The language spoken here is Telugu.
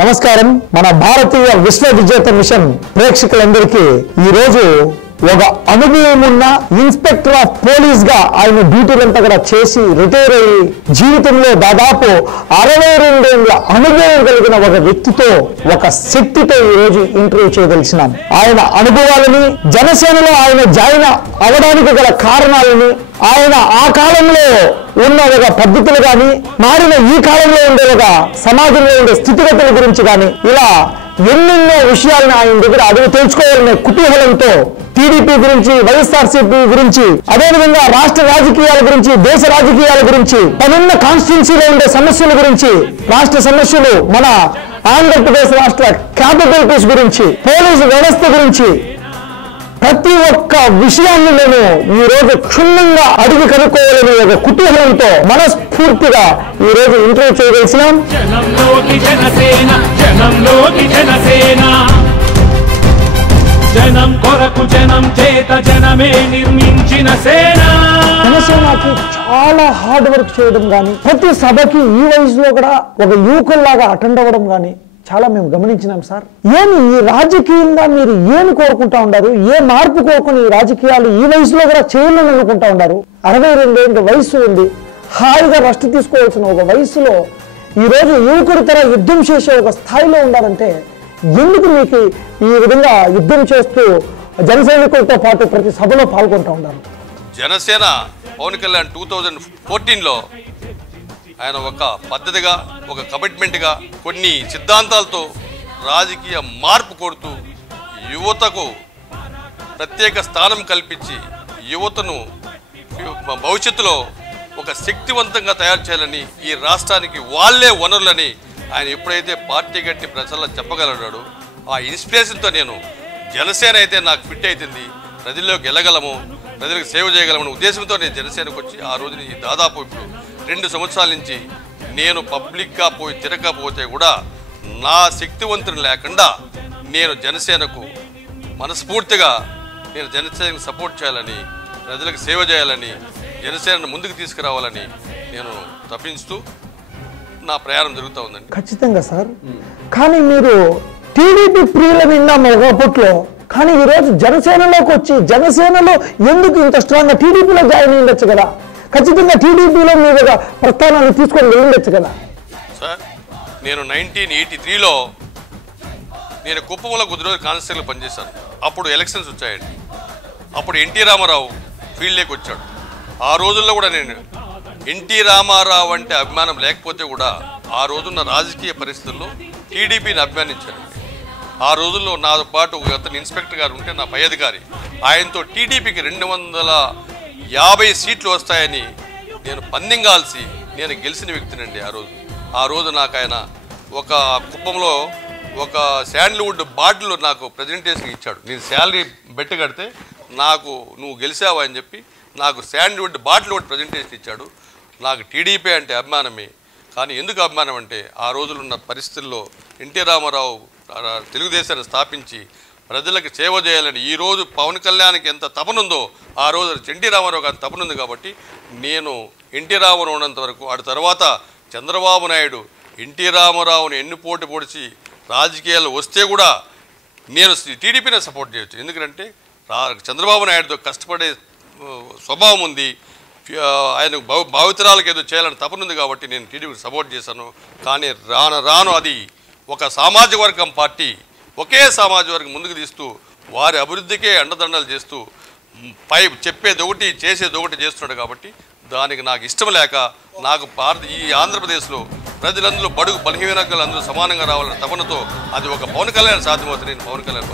నమస్కారం. మన భారతీయ విశ్వ విజేత మిషన్ ప్రేక్షకులందరికీ ఈ రోజు ఒక అనుభవం ఉన్న ఇన్స్పెక్టర్ ఆఫ్ పోలీస్ గా ఆయన డ్యూటీలంతా కూడా చేసి రిటైర్ అయ్యి జీవితంలో దాదాపు 62 ఏళ్ల అనుభవం కలిగిన ఒక వ్యక్తితో, ఒక శక్తితో ఈ రోజు ఇంటర్వ్యూ చేయదలిచినాం. ఆయన అనుభవాలని, జనసేనలో ఆయన జాయిన్ అవడానికి గల కారణాలని, ఆయన ఆ కాలంలో ఉన్న ఒక పద్ధతులు కానీ, మారిన ఈ కాలంలో ఉండే ఒక సమాజంలో ఉండే స్థితిగతుల గురించి కానీ, ఇలా ఎన్నెన్నో విషయాలను ఆయన దగ్గర అడిగి తెలుసుకోవాలనే కుతూహలంతో టీడీపీ గురించి, వైఎస్ఆర్సీపీ గురించి, అదేవిధంగా రాష్ట్ర రాజకీయాల గురించి, దేశ రాజకీయాల గురించి, తనున్న కాన్స్టిట్యున్సీలో ఉండే సమస్యల గురించి, రాష్ట్ర సమస్యలు, మన ఆంధ్రప్రదేశ్ రాష్ట్ర క్యాపిటల్స్ గురించి, పోలీసు వ్యవస్థ గురించి ప్రతి ఒక్క విషయాన్ని నేను ఈ రోజు క్షుణ్ణంగా అడిగి కనుక్కోవాలని ఒక కుతూహలంతో మనస్ఫూర్తిగా ఈ రోజు ఇంటర్వ్యూ చేయవలసినాం. జనం కొరకు జనం చేత జనమే నిర్మించిన సేన. జనసేనకి చాలా హార్డ్ వర్క్ చేయడం కానీ, ప్రతి సభకి ఈ వయసులో కూడా ఒక యువకుల్లాగా అటెండ్ అవ్వడం కానీ చాలా మేము గమనించినాం సార్. ఏమి ఈ రాజకీయంగా మీరు ఏమి కోరుకుంటా ఉన్నారు? ఏ మార్పు కోరుకుని ఈ రాజకీయాలు ఈ వయసులో కూడా చేయాలని అనుకుంటా ఉన్నారు? 62 ఏళ్ళ వయసు ఉంది, హాయిగా రెస్ట్ తీసుకోవాల్సిన ఒక వయసులో ఈ రోజు యువకుడి తర యుద్ధం చేసే ఒక స్థాయిలో ఉండాలంటే ఎందుకు మీకు ఈ విధంగా యుద్ధం చేస్తూ జనసైనికులతో పాటు ప్రతి సభలో పాల్గొంటూ ఉన్నారు? జనసేన పవన్ కళ్యాణ్ 2014లో ఆయన ఒక పద్ధతిగా, ఒక కమిట్మెంట్గా, కొన్ని సిద్ధాంతాలతో రాజకీయ మార్పు కోరుతూ యువతకు ప్రత్యేక స్థానం కల్పించి యువతను భవిష్యత్తులో ఒక శక్తివంతంగా తయారు చేయాలని, ఈ రాష్ట్రానికి వాళ్ళే వనరులని ఆయన ఎప్పుడైతే పార్టీ కట్టి ప్రజల్లో చెప్పగలడాడు, ఆ ఇన్స్పిరేషన్తో నేను జనసేన అయితే నాకు ఫిట్ అవుతుంది, ప్రజల్లోకి వెళ్ళగలము, ప్రజలకు సేవ చేయగలమనే ఉద్దేశంతో నేను జనసేనకు వచ్చి ఆ రోజుని దాదాపు ఇప్పుడు 2 సంవత్సరాల నుంచి నేను పబ్లిక్గా పోయి తిరగకపోతే కూడా నా శక్తివంతుని లేకుండా నేను జనసేనకు మనస్ఫూర్తిగా నేను జనసేనకు సపోర్ట్ చేయాలని, ప్రజలకు సేవ చేయాలని, జనసేనను ముందుకు తీసుకురావాలని నేను తప్పించుతూ నా ప్రయాణం జరుగుతూ ఉందండి. ఖచ్చితంగా సార్. కానీ మీరు టీడీపీ ప్రియులు విన్నాము ఒకప్పట్లో, కానీ ఈరోజు జనసేనలోకి వచ్చి జనసేనలో ఎందుకు ఇంత స్ట్రాంగ్గా టీడీపీలో జాయిన్ అయ్యొచ్చు కదా? ఖచ్చితంగా టీడీపీలో మీరు ప్రస్థానాన్ని తీసుకొని వెళ్ళొచ్చు కదా సార్. నేను 1983లో నేను కుప్పంలో కొద్ది రోజులు కానిస్టేబుల్ పనిచేశాను. అప్పుడు ఎలక్షన్స్ వచ్చాయండి. అప్పుడు ఎన్టీ రామారావు ఫీల్డ్లోకి వచ్చాడు. ఆ రోజుల్లో కూడా నేను ఎన్టీ రామారావు అంటే అభిమానం లేకపోతే కూడా ఆ రోజున్న రాజకీయ పరిస్థితుల్లో టీడీపీని అభిమానించాను. ఆ రోజుల్లో నాతో పాటు ఒక అతను ఇన్స్పెక్టర్ గారు ఉంటే, నా పై అధికారి, ఆయనతో టీడీపీకి 250 సీట్లు వస్తాయని నేను పందెంగాల్సి నేను గెలిచిన వ్యక్తినండి. ఆ రోజు నాకు ఆయన ఒక కుప్పంలో ఒక శాండల్వుడ్ బాటిల్ నాకు ప్రజెంటేషన్ ఇచ్చాడు. నేను శాలరీ బెట్టు కడితే నాకు నువ్వు గెలిచావా అని చెప్పి నాకు శాండల్వుడ్ బాటిల్ ఒకటి ప్రజెంటేషన్ ఇచ్చాడు. నాకు టీడీపీ అంటే అభిమానమే. కానీ ఎందుకు అభిమానం అంటే ఆ రోజులున్న పరిస్థితుల్లో ఎన్టీ రామారావు తెలుగుదేశాన్ని స్థాపించి ప్రజలకు సేవ చేయాలని ఈరోజు పవన్ కళ్యాణ్కి ఎంత తపనుందో ఆ రోజు ఎన్టీ రామారావు గారి తపనుంది. కాబట్టి నేను ఎన్టీ రామారావు ఉన్నంత వరకు, ఆ తర్వాత చంద్రబాబు నాయుడు ఎన్టీ రామారావుని ఎన్ని పోటీ పొడిచి రాజకీయాలు వస్తే కూడా నేను టీడీపీనే సపోర్ట్ చేయొచ్చు. ఎందుకంటే చంద్రబాబు నాయుడుతో కష్టపడే స్వభావం ఉంది, ఆయన భావితరాలకు ఏదో చేయాలని తపనుంది. కాబట్టి నేను టీడీపీకి సపోర్ట్ చేశాను. కానీ రాను అది ఒక సామాజిక వర్గం పార్టీ, ఒకే సామాజిక వర్గం ముందుకు తీస్తూ వారి అభివృద్ధికే అండదండలు చేస్తూ పై చెప్పేది ఒకటి చేసేది ఒకటి చేస్తున్నాడు. కాబట్టి దానికి నాకు ఇష్టం లేక నాకు ఈ ఆంధ్రప్రదేశ్లో ప్రజలందరూ బడుగు బలహీనతలు అందరూ సమానంగా రావాలనే తపనతో అది ఒక పవన్ కళ్యాణ్ సాధ్యమవుతుంది. నేను పవన్ కళ్యాణ్